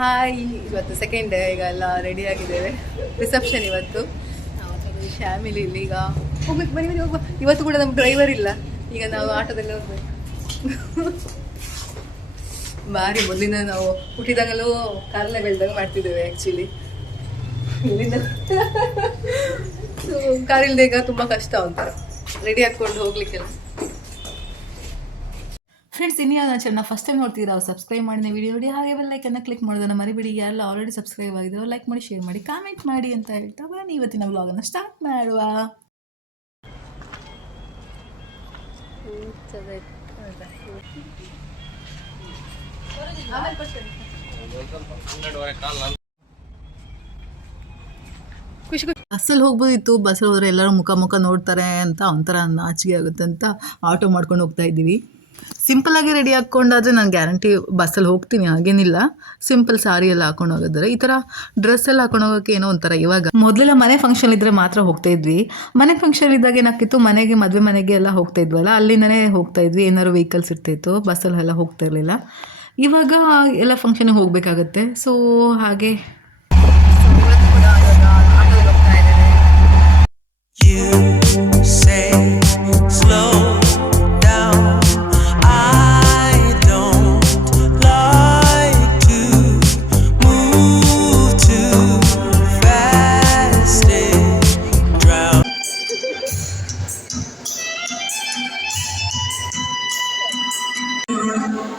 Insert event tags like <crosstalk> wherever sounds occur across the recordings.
Hi ಇವತ್ತು second day ಈಗ ಎಲ್ಲ ರೆಡಿ ಆಗಿದ್ದೇವೆ. ರಿಸೆಪ್ಷನ್ ಇವತ್ತು. ಫ್ಯಾಮಿಲಿ ಇಲ್ಲಿ ಈಗ. ಹೋಗ್ಬೇಕು ಬನ್ನಿ ಬನ್ನಿ ಹೋಗ್ಬಾ ಇವತ್ತು ಕೂಡ ನಮ್ಮ ಡ್ರೈವರ್ ಇಲ್ಲ. ಈಗ ನಾವು ಆಟೋದಲ್ಲಿ ಹೋಗ್ಬೇಕು. ಭಾರಿ ಮೊದಲಿಂದ ನಾವು ಹುಟ್ಟಿದಾಗಲೂ ಕಾರ್ಲ ಬೆಳೆದಾಗ ಮಾಡ್ತಿದ್ದೇವೆ ಆ್ಯಕ್ಚುಲಿ ಇಲ್ಲಿಂದ. <laughs> ಕಾರ್ ಇಲ್ಲದೆ ಈಗ ತುಂಬ ಕಷ್ಟ ಅಂತ. ರೆಡಿ ಹಾಕ್ಕೊಂಡು ಹೋಗ್ಲಿಕ್ಕೆಲ್ಲ. ಫ್ರೆಂಡ್ಸ್ ಇನ್ನು ನನ್ನ ಚಾನಲ್ ಫಸ್ಟ್ ಟೈಮ್ ನೋಡ್ತೀರಾ ಸಬ್ಸ್ಕ್ರೈಬ್ ಮಾಡಿದ ವಿಡಿಯೋ ನೋಡಿ, ಹಾಗೆ ಲೈಕನ್ನು ಕ್ಲಿಕ್ ಮಾಡೋದನ್ನು ಮರಿಬಿಡಿ. ಯಾರೆಲ್ಲ ಆಲ್ರೆಡಿ ಸಬ್ಸ್ಕ್ರೈಬ್ ಆಗಿದ್ರು ಲೈಕ್ ಮಾಡಿ ಶೇರ್ ಮಾಡಿ ಕಾಮೆಂಟ್ ಮಾಡಿ ಅಂತ ಹೇಳ್ತಾ ಬನ್ನಿ ಇವತ್ತಿನ ವ್ಲಾಗನ್ನು ಸ್ಟಾರ್ಟ್ ಮಾಡುವ. ಖುಷಿ ಖುಷಿ ಬಸ್ಸಲ್ಲಿ ಹೋಗ್ಬೋದಿತ್ತು, ಬಸ್ಸಲ್ಲಿ ಹೋದ್ರೆ ಎಲ್ಲರೂ ಮುಖ ಮುಖ ನೋಡ್ತಾರೆ ಅಂತ ಒಂಥರ ನಾಚಿಕೆ ಆಗುತ್ತೆ ಅಂತ ಆಟೋ ಮಾಡ್ಕೊಂಡು ಹೋಗ್ತಾ ಇದ್ದೀವಿ. ಸಿಂಪಲ್ ಆಗಿ ರೆಡಿ ಹಾಕ್ಕೊಂಡಾದ್ರೆ ನಾನು ಗ್ಯಾರಂಟಿ ಬಸ್ಸಲ್ಲಿ ಹೋಗ್ತೀನಿ ಹಾಗೇನಿಲ್ಲ. ಸಿಂಪಲ್ ಸಾರಿ ಎಲ್ಲ ಹಾಕೊಂಡು ಹೋಗಿದ್ರೆ ಈ ಥರ ಡ್ರೆಸ್ ಎಲ್ಲ ಹಾಕೊಂಡು ಹೋಗೋಕೆ ಏನೋ ಒಂಥರ ಇವಾಗ. ಮೊದಲೆಲ್ಲ ಮನೆ ಫಂಕ್ಷನ್ ಇದ್ದರೆ ಮಾತ್ರ ಹೋಗ್ತಾ ಇದ್ವಿ. ಮನೆ ಫಂಕ್ಷನ್ ಇದ್ದಾಗ ಏನಾಗ್ತಿತ್ತು? ಮನೆಗೆ ಮದುವೆ ಮನೆಗೆ ಎಲ್ಲ ಹೋಗ್ತಾ ಇದ್ವಲ್ಲ ಅಲ್ಲಿಂದನೇ ಹೋಗ್ತಾ ಇದ್ವಿ. ಏನಾದ್ರು ವೆಹಿಕಲ್ಸ್ ಇರ್ತಿತ್ತು ಬಸ್ಸಲ್ಲೆಲ್ಲ ಹೋಗ್ತಾ ಇರಲಿಲ್ಲ. ಇವಾಗ ಎಲ್ಲ ಫಂಕ್ಷನ್ಗೆ ಹೋಗಬೇಕಾಗತ್ತೆ. ಸೊ ಹಾಗೆ. You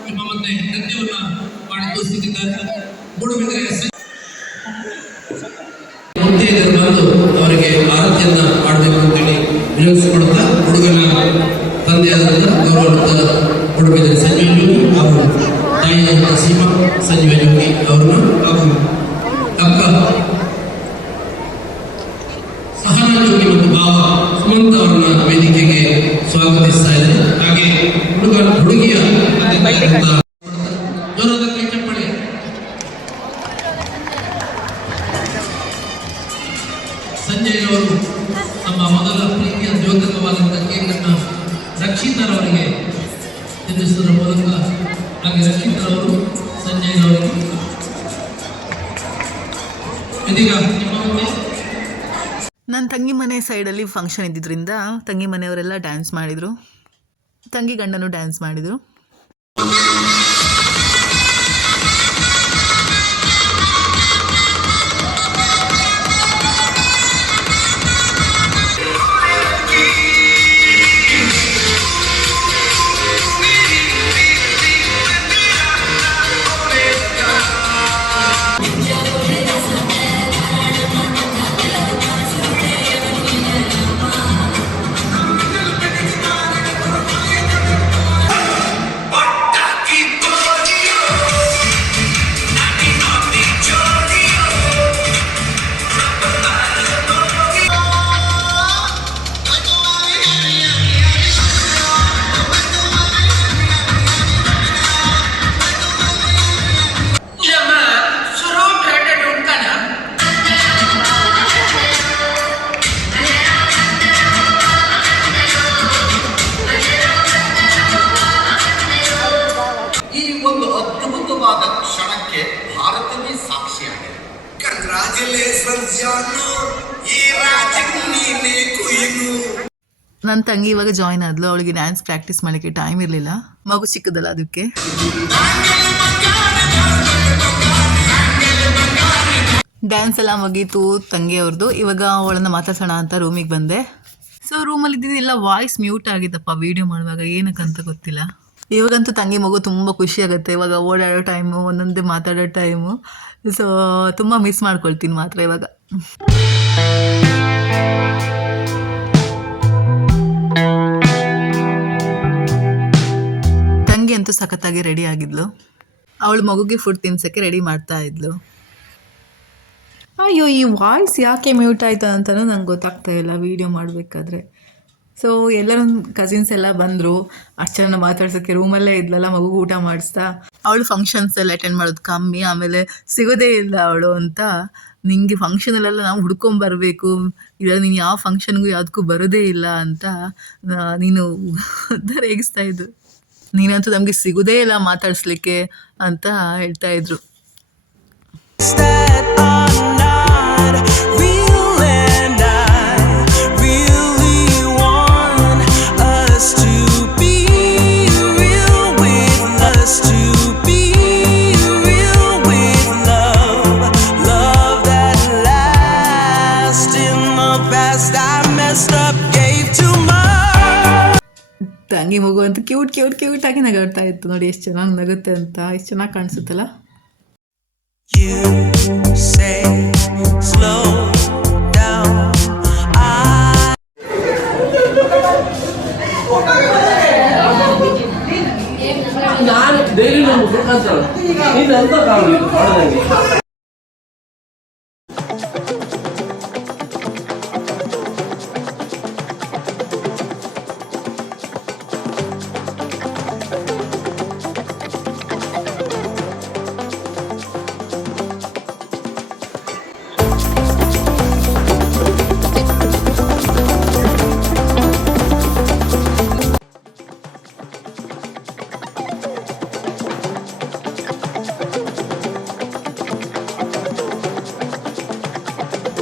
ನಿಮ್ಮ ಮುಂದೆ ನೃತ್ಯವನ್ನ ಮಾಡಿ ತೋರಿಸುತ್ತಿದ್ದಾರೆ ಮೂಡುಬಿದಿರೆ ಮುತ್ತೈದರು ಬಂದು ಅವರಿಗೆ ಆರತಿಯನ್ನ ಮಾಡಬೇಕು ಹುಡುಗನ ಸಂಜೀವ ಯೋಗಿ ಹಾಗೂ ತಾಯಿಯಾದಂಥ ಸೀಮಾ ಯೋಗಿ ಸಹನಾ ಯೋಗಿ ಮತ್ತು ಭಾವ ಸುಮಂತ್ ಅವರನ್ನ ವೇದಿಕೆಗೆ ಸ್ವಾಗತಿಸ್ತಾ ಇದ್ದಾರೆ. ಸಂಜಯ್ ಅವರು ನಮ್ಮ ಮೊದಲ ಪ್ರೀತಿಯ ದ್ಯೋತಕವಾದಂತಹ ಕೇಕನ್ನು ರಕ್ಷಿತರವರಿಗೆ ತಿಳಿಸುವುದರ ಮೂಲಕ ಹಾಗೆ ರಕ್ಷಿತರವರು ಸಂಜಯ್ ಅವರಿಗೆ ಇದೀಗ ನಿಮ್ಮ ಮುಂದೆ. ನನ್ನ ತಂಗಿ ಮನೆ ಸೈಡಲ್ಲಿ ಫಂಕ್ಷನ್ ಇದ್ದಿದ್ದರಿಂದ ತಂಗಿ ಮನೆಯವರೆಲ್ಲ ಡ್ಯಾನ್ಸ್ ಮಾಡಿದರು. ತಂಗಿ ಗಂಡನು ಡ್ಯಾನ್ಸ್ ಮಾಡಿದರು. you. ನನ್ನ ತಂಗಿ ಇವಾಗ ಜಾಯ್ನ್ ಆದ್ಲು, ಅವಳಿಗೆ ಡ್ಯಾನ್ಸ್ ಪ್ರಾಕ್ಟೀಸ್ ಮಾಡಲಿಕ್ಕೆ ಟೈಮ್ ಇರಲಿಲ್ಲ. ಮಗು ಚಿಕ್ಕದಲ್ಲ ಅದಕ್ಕೆ. ಡ್ಯಾನ್ಸ್ ಎಲ್ಲ ಮುಗೀತು ತಂಗಿ ಅವ್ರದ್ದು ಇವಾಗ ಅವಳನ್ನ ಮಾತಾಡ್ಸೋಣ ಅಂತ ರೂಮಿಗೆ ಬಂದೆ. ಸೊ ರೂಮಲ್ಲಿ ಇದ್ದಿದ್ದೆಲ್ಲ ವಾಯ್ಸ್ ಮ್ಯೂಟ್ ಆಗಿದ್ದಪ್ಪ ವೀಡಿಯೋ ಮಾಡುವಾಗ. ಏನಕ್ಕಂತ ಗೊತ್ತಿಲ್ಲ. ಇವಾಗಂತೂ ತಂಗಿ ಮಗು ತುಂಬ ಖುಷಿ ಆಗುತ್ತೆ. ಇವಾಗ ಓಡಾಡೋ ಟೈಮು ಒಂದೊಂದೇ ಮಾತಾಡೋ ಟೈಮು ಸೊ ತುಂಬ ಮಿಸ್ ಮಾಡ್ಕೊಳ್ತೀನಿ ಮಾತ್ರ ಇವಾಗ. ತಂಗಿ ಅಂತೂ ಸಖತ್ತಾಗಿ ರೆಡಿ ಆಗಿದ್ಲು. ಅವಳು ಮಗುಗೆ ಫುಡ್ ತಿನ್ಸಕ್ಕೆ ರೆಡಿ ಮಾಡ್ತಾ ಇದ್ಲು. ಅಯ್ಯೋ ಈ ವಾಯ್ಸ್ ಯಾಕೆ ಮ್ಯೂಟ್ ಆಯ್ತು ಅಂತಲೂ ನಂಗೆ ಗೊತ್ತಾಗ್ತಾ ಇಲ್ಲ ವಿಡಿಯೋ ಮಾಡಬೇಕಾದ್ರೆ. ಸೊ ಎಲ್ಲರೂ ಕಸಿನ್ಸ್ ಎಲ್ಲ ಬಂದರು. ಅಷ್ಟು ಜನ ಮಾತಾಡ್ಸೋಕ್ಕೆ ರೂಮಲ್ಲೇ ಇದ್ಲಲ್ಲ ಮಗು ಊಟ ಮಾಡಿಸ್ತಾ. ಅವಳು ಫಂಕ್ಷನ್ಸ್ ಎಲ್ಲ ಅಟೆಂಡ್ ಮಾಡೋದು ಕಮ್ಮಿ ಆಮೇಲೆ ಸಿಗೋದೇ ಇಲ್ಲ ಅವಳು ಅಂತ ನಿಂಗೆ ಫಂಕ್ಷನಲ್ಲೆಲ್ಲ ನಾವು ಹುಡ್ಕೊಂಬರ್ಬೇಕು ಇಲ್ಲ ನೀನು ಯಾವ ಫಂಕ್ಷನ್ಗೂ ಯಾವ್ದಕ್ಕೂ ಬರೋದೇ ಇಲ್ಲ ಅಂತ ನೀನು ರೇಗಿಸ್ತಾ ಇದ್ರು ನೀನಂತೂ ನಮಗೆ ಸಿಗೋದೇ ಇಲ್ಲ ಮಾತಾಡಿಸ್ಲಿಕ್ಕೆ ಅಂತ ಹೇಳ್ತಾ ಇದ್ರು. ತಂಗಿ ಮಗು ಅಂತ ಕ್ಯೂಟ್ ಕ್ಯೂಟ್ ಕ್ಯೂಟ್ ಆಗಿ ನಗಾಡ್ತಾ ಇತ್ತು. ನೋಡಿ ಎಷ್ಟು ಚೆನ್ನಾಗಿ ನಗುತ್ತೆ ಅಂತ. ಎಷ್ಟು ಚೆನ್ನಾಗಿ ಕಾಣಿಸುತ್ತಲ್ಲ?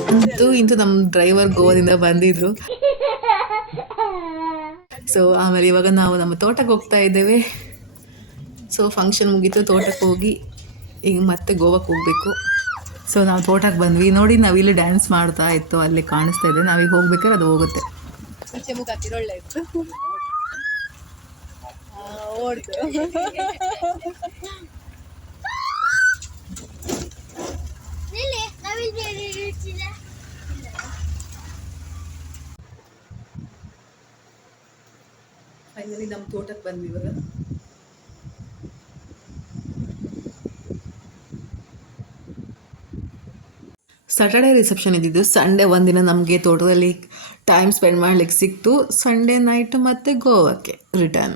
ಅಂತೂ ಇಂತೂ ನಮ್ಮ ಡ್ರೈವರ್ ಗೋವಾದಿಂದ ಬಂದಿದ್ರು. ಸೊ ಆಮೇಲೆ ಇವಾಗ ನಾವು ನಮ್ಮ ತೋಟಕ್ಕೆ ಹೋಗ್ತಾ ಇದ್ದೇವೆ. ಸೊ ಫಂಕ್ಷನ್ ಮುಗೀತು, ತೋಟಕ್ಕೆ ಹೋಗಿ ಈಗ ಮತ್ತೆ ಗೋವಾಕ್ಕೆ ಹೋಗಬೇಕು. ಸೊ ನಾವು ತೋಟಕ್ಕೆ ಬಂದ್ವಿ. ನೋಡಿ ನಾವಿಲ್ಲಿ ಡ್ಯಾನ್ಸ್ ಮಾಡ್ತಾ ಇತ್ತು, ಅಲ್ಲಿ ಕಾಣಿಸ್ತಾ ಇದೆ. ನಾವೀಗ ಹೋಗ್ಬೇಕಾದ್ರೆ ಅದು ಹೋಗುತ್ತೆ. ಇತ್ತು. ಫೈನಲಿ ನಮ್ಮ ತೋಟಕ್ಕೆ ಬಂದ್ವಿ ಇವಾಗ. ಸ್ಯಾಟರ್ಡೇ ರಿಸೆಪ್ಷನ್ ಇದ್ದಿದ್ದು ಸಂಡೇ ಒಂದಿನ ನಮಗೆ ತೋಟದಲ್ಲಿ ಟೈಮ್ ಸ್ಪೆಂಡ್ ಮಾಡ್ಲಿಕ್ಕೆ ಸಿಕ್ತು. ಸಂಡೇ ನೈಟ್ ಮತ್ತೆ ಗೋವಾಕ್ಕೆ ರಿಟರ್ನ್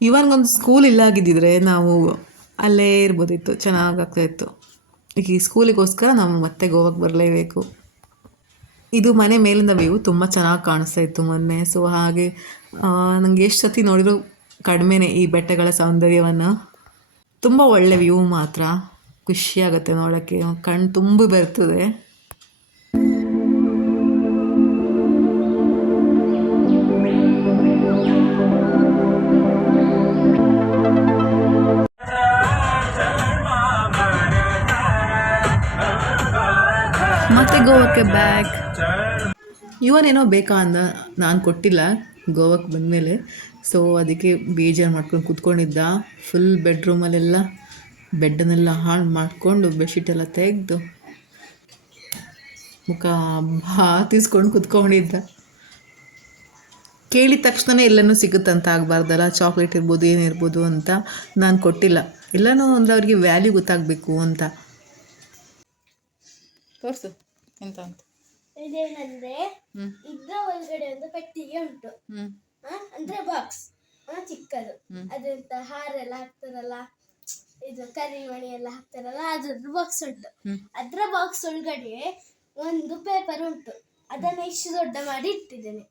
ಇವಾಗೊಂದು ಸ್ಕೂಲ್ ಇಲ್ಲ ಆಗಿದ್ದಿದ್ರೆ ನಾವು ಅಲ್ಲೇ ಇರ್ಬೋದಿತ್ತು ಚೆನ್ನಾಗಾಗ್ತಾ ಇತ್ತು. ಈಗ ಸ್ಕೂಲಿಗೋಸ್ಕರ ನಾವು ಮತ್ತೆ ಗೋವಾಕ್ಕೆ ಬರಲೇಬೇಕು. ಇದು ಮನೆ ಮೇಲಿಂದ ವ್ಯೂ ತುಂಬ ಚೆನ್ನಾಗಿ ಕಾಣಿಸ್ತಾ ಇತ್ತು ಮೊನ್ನೆ. ಸೊ ಹಾಗೆ ನನಗೆ ಎಷ್ಟು ಸತಿ ನೋಡಿದ್ರು ಕಡಿಮೆನೇ ಈ ಬೆಟ್ಟಗಳ ಸೌಂದರ್ಯವನ್ನು. ತುಂಬ ಒಳ್ಳೆ ವ್ಯೂ ಮಾತ್ರ. ಖುಷಿಯಾಗುತ್ತೆ ನೋಡೋಕ್ಕೆ. ಕಣ್ಣು ತುಂಬಿ ಬರ್ತದೆ. ಗೋವಾಕ್ಕೆ ಬ್ಯಾಕ್ ಇವನೇನೋ ಬೇಕಾ ಅಂದ ನಾನು ಕೊಟ್ಟಿಲ್ಲ ಗೋವಾಕ್ಕೆ ಬಂದಮೇಲೆ. ಸೊ ಅದಕ್ಕೆ ಬೇಜಾರು ಮಾಡ್ಕೊಂಡು ಕೂತ್ಕೊಂಡಿದ್ದ. ಫುಲ್ ಬೆಡ್ರೂಮಲ್ಲೆಲ್ಲ ಬೆಡ್ಡನ್ನೆಲ್ಲ ಹಾಳು ಮಾಡಿಕೊಂಡು ಬೆಡ್ಶೀಟ್ ಎಲ್ಲ ತೆಗೆದು ಮುಖ ಬಾತಿಸ್ಕೊಂಡು ಕೂತ್ಕೊಂಡಿದ್ದ. ಕೇಳಿದ ತಕ್ಷಣ ಎಲ್ಲನೂ ಸಿಗುತ್ತಂತ ಆಗಬಾರ್ದಲ್ಲ ಚಾಕ್ಲೇಟ್ ಇರ್ಬೋದು ಏನಿರ್ಬೋದು ಅಂತ ನಾನು ಕೊಟ್ಟಿಲ್ಲ. ಎಲ್ಲನೂ ಒಂದು ಅವ್ರಿಗೆ ವ್ಯಾಲ್ಯೂ ಗೊತ್ತಾಗಬೇಕು ಅಂತ. ತೋರಿಸು. ಎಂತ ಅಂತ ಇದೇನಂದ್ರೆ ಇದ್ರ ಒಳಗಡೆ ಒಂದು ಪೆಟ್ಟಿಗೆ ಉಂಟು. ಅಂದ್ರೆ ಬಾಕ್ಸ್ ಚಿಕ್ಕದು. ಅದೆಂತ ಹಾರ ಎಲ್ಲ ಹಾಕ್ತಾರಲ್ಲ ಇದು ಕರಿಮಣಿ ಎಲ್ಲ ಹಾಕ್ತಾರಲ್ಲ ಅದ್ರದ್ದು ಬಾಕ್ಸ್ ಉಂಟು. ಅದ್ರ ಬಾಕ್ಸ್ ಒಳಗಡೆ ಒಂದು ಪೇಪರ್ ಉಂಟು. ಅದನ್ನ ಇಷ್ಟು ದೊಡ್ಡ ಮಾಡಿ ಇಟ್ಟಿದ್ದೇನೆ.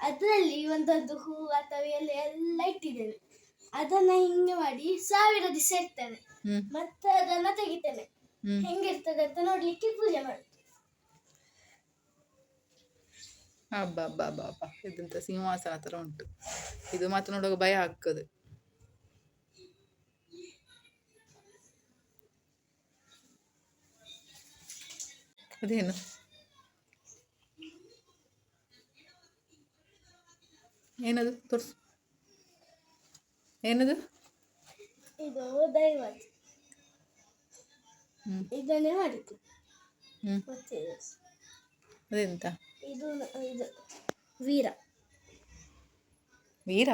ಅದರಲ್ಲಿ ಒಂದೊಂದು ಹೂ ಅಥವಾ ಎಲೆ ಎಲ್ಲ ಇಟ್ಟಿದ್ದೇನೆ. ಅದನ್ನ ಹಿಂಗೆ ಮಾಡಿ ಸಾವಿರ ದಿವಸ ಇರ್ತೇನೆ ಮತ್ತೆ ಅದನ್ನ ತೆಗಿತೇನೆ. ಹೆಂಗಿರ್ತದೆ ಅಂತ ನೋಡ್ಲಿಕ್ಕೆ ಪೂಜೆ ಮಾಡಿ ಹಬ್ಬ ಹಬ್ಬ ಹಬ್ಬ ಹಬ್ಬ ಇದಂತ ಸಿಂಹಾಸನ ಥರ ಉಂಟು. ಇದು ಮಾತ್ರ ನೋಡುವಾಗ ಭಯ ಆಗ್ತದೆ. ಅದೇನು? ಏನದು? ತೋರಿಸು. ಏನದು? ಇದು ದೈವತ್ ಇದನ್ನೇ ಮಾಡಿತು ಅದೆಂತ? ಇದು ಇದು ವೀರ. ವೀರ?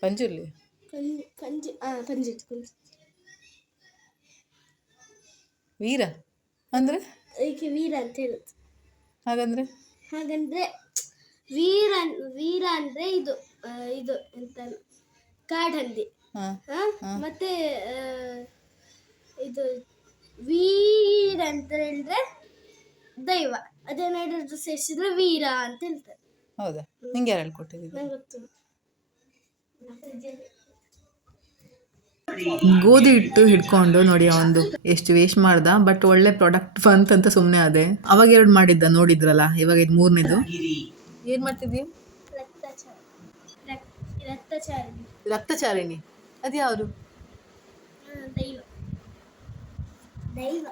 ಪಂಜುರ್ಲಿ ಪಂಜಿ ಪಂಜಿ ವೀರ? ಅಂದ್ರೆ? ಅದಕ್ಕೆ ವೀರ ಅಂತ ಹೇಳುದು ಹಾಗಂದ್ರೆ? ಹಾಗಂದ್ರೆ ವೀರ ವೀರ ಅಂದ್ರೆ ಇದು ಇದು ಎಂತ ಕಾಡಂದಿ. ಹಾಂ? ಮತ್ತೆ ಇದು ವೀರ ಅಂತ ಹೇಳಿದ್ರೆ ದೈವ ಅದನ್ನೆರಡು ಸೇರಿಸಿದ್ರೆ ವೀರ ಅಂತ ಹೇಳ್ತಾರೆ. ಹೌದಾ? ನಿಂಗೆ ಯಾರು ಹೇಳ್ಕೊಟ್ಟಿದ್ದು? ನಂಗೆ ಗೊತ್ತು. ಗೋಧಿ ಹಿಟ್ಟು ಹಿಡ್ಕೊಂಡು ನೋಡಿ ಒಂದು ಎಷ್ಟು ವೇಸ್ಟ್ ಮಾಡ್ದ ಬಟ್ ಒಳ್ಳೆ ಪ್ರಾಡಕ್ಟ್ ಬಂತಂತ ಸುಮ್ಮನೆ ಅದೇ ಅವಾಗ ಎರಡು ಮಾಡಿದ್ದ ನೋಡಿದ್ರಲ್ಲ ಇವಾಗ ಇದು ಮೂರನೇದು. ಏನು ಮಾಡ್ತಿದ್ದೀವಿ ರಕ್ತಚಾರ ರಕ್- ರಕ್ತಚಾರಿಣಿ. ರಕ್ತಚಾರಿಣಿ. ಅದು ಯಾವುದು ದೈವ. ದೈವ?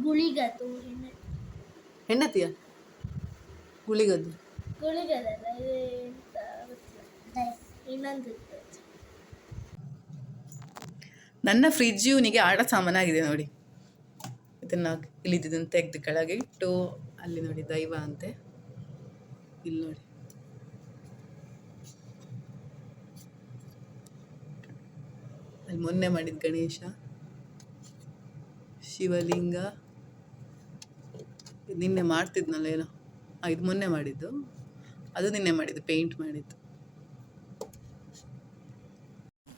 ಗುಳಿಗದು ಹೆಂಡತಿಯ? ಗುಳಿಗದ್ದು ಗುಳಿಗದಲ್ಲ ಇದು ಎಂತ ಗೊತ್ತಿಲ್ಲ. ದೈವ ಇನ್ನೊಂದು ನನ್ನ ಫ್ರಿಜ್ ಇವನಿಗೆ ಆಟ ಸಾಮಾನಾಗಿದೆ ನೋಡಿ. ಇದನ್ನ ಇಲ್ಲಿ ಇದನ್ನು ತೆಗೆದು ಕೆಳಗೆ ಇಟ್ಟು ಅಲ್ಲಿ ನೋಡಿ ದೈವ ಅಂತೆ. ಇಲ್ಲಿ ನೋಡಿ. ಅಲ್ಲಿ ಮೊನ್ನೆ ಮಾಡಿದ ಗಣೇಶ ಶಿವಲಿಂಗ ನಿನ್ನೆ ಮಾಡ್ತಿದ್ನಲ್ಲ ಏನೋ? ಇದು ಮೊನ್ನೆ ಮಾಡಿದ್ದು. ಅದು ನಿನ್ನೆ ಮಾಡಿದ್ದು ಪೇಂಟ್ ಮಾಡಿದ್ದು.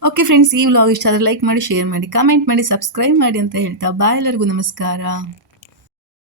ಓಕೆ ಫ್ರೆಂಡ್ಸ್ ಈ ವ್ಲಾಗ್ ಇಷ್ಟ ಆದರೆ ಲೈಕ್ ಮಾಡಿ ಶೇರ್ ಮಾಡಿ ಕಮೆಂಟ್ ಮಾಡಿ ಸಬ್ಸ್ಕ್ರೈಬ್ ಮಾಡಿ ಅಂತ ಹೇಳ್ತಾ ಬಾಯ್ ಎಲ್ಲರಿಗೂ ನಮಸ್ಕಾರ.